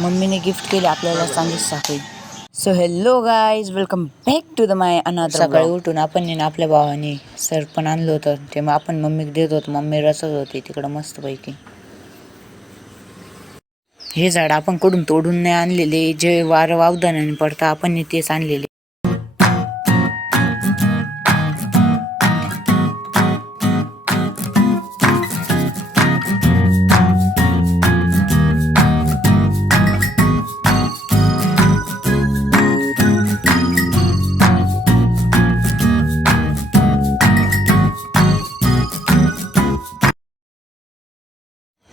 मम्मीने गिफ्ट केली आपल्याला चांगली साखळी. So hello guys, welcome back to the my another. सकाळी उठून आपण आपल्या भावाने सरपण आणलं होतं ते मग आपण मम्मीक देत होतो. मम्मी रचत होती तिकडं मस्तपैकी. हे झाड आपण कडून तोडून नाही आणलेले, जे वारं वावदानाने पडतं आपण तेच आणलेले.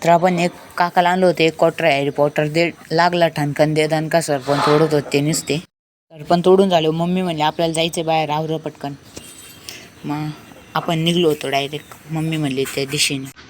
तर आपण एक काकाला आणलं होतं, एक क्वार्टर हॅरी पॉटर दे लागला ठणकन दे दणका सरपण तोडत होते नुसते. सरपण तोडून झाले. मम्मी म्हणली आपल्याला जायचं बाहेर, आवर पटकन. मग आपण निघलो होतो डायरेक्ट. मम्मी म्हणली त्या दिशेने.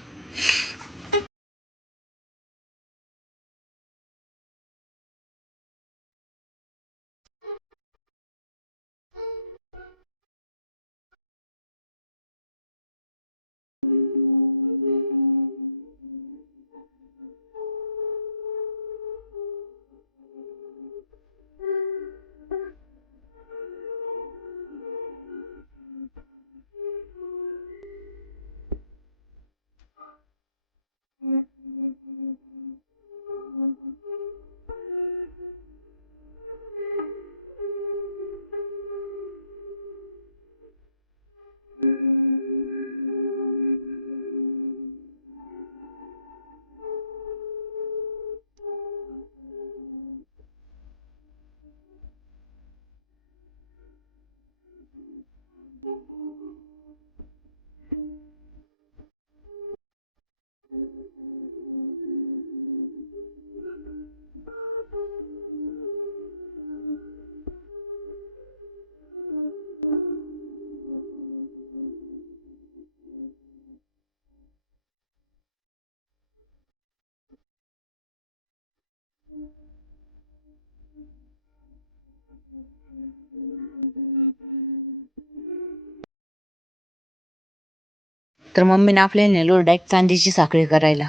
तर मम्मीने आपल्याला नेलो डायरेक्ट चांदीची साखळी करायला.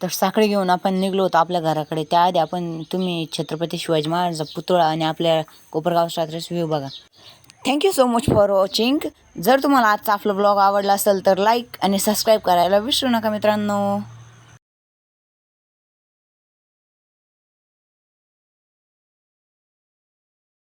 तर साखळी घेऊन आपण निघलो होतो आपल्या घराकडे. त्याआधी तुम्ही छत्रपती शिवाजी महाराजांचा पुतळा आणि आपल्या कोपरगाव रात्रीच व्ह्यू बघा. Thank you so much for watching. जर तुम्हाला आजचा आपला ब्लॉग आवडला असेल तर लाईक आणि सबस्क्राईब करायला विसरू नका मित्रांनो.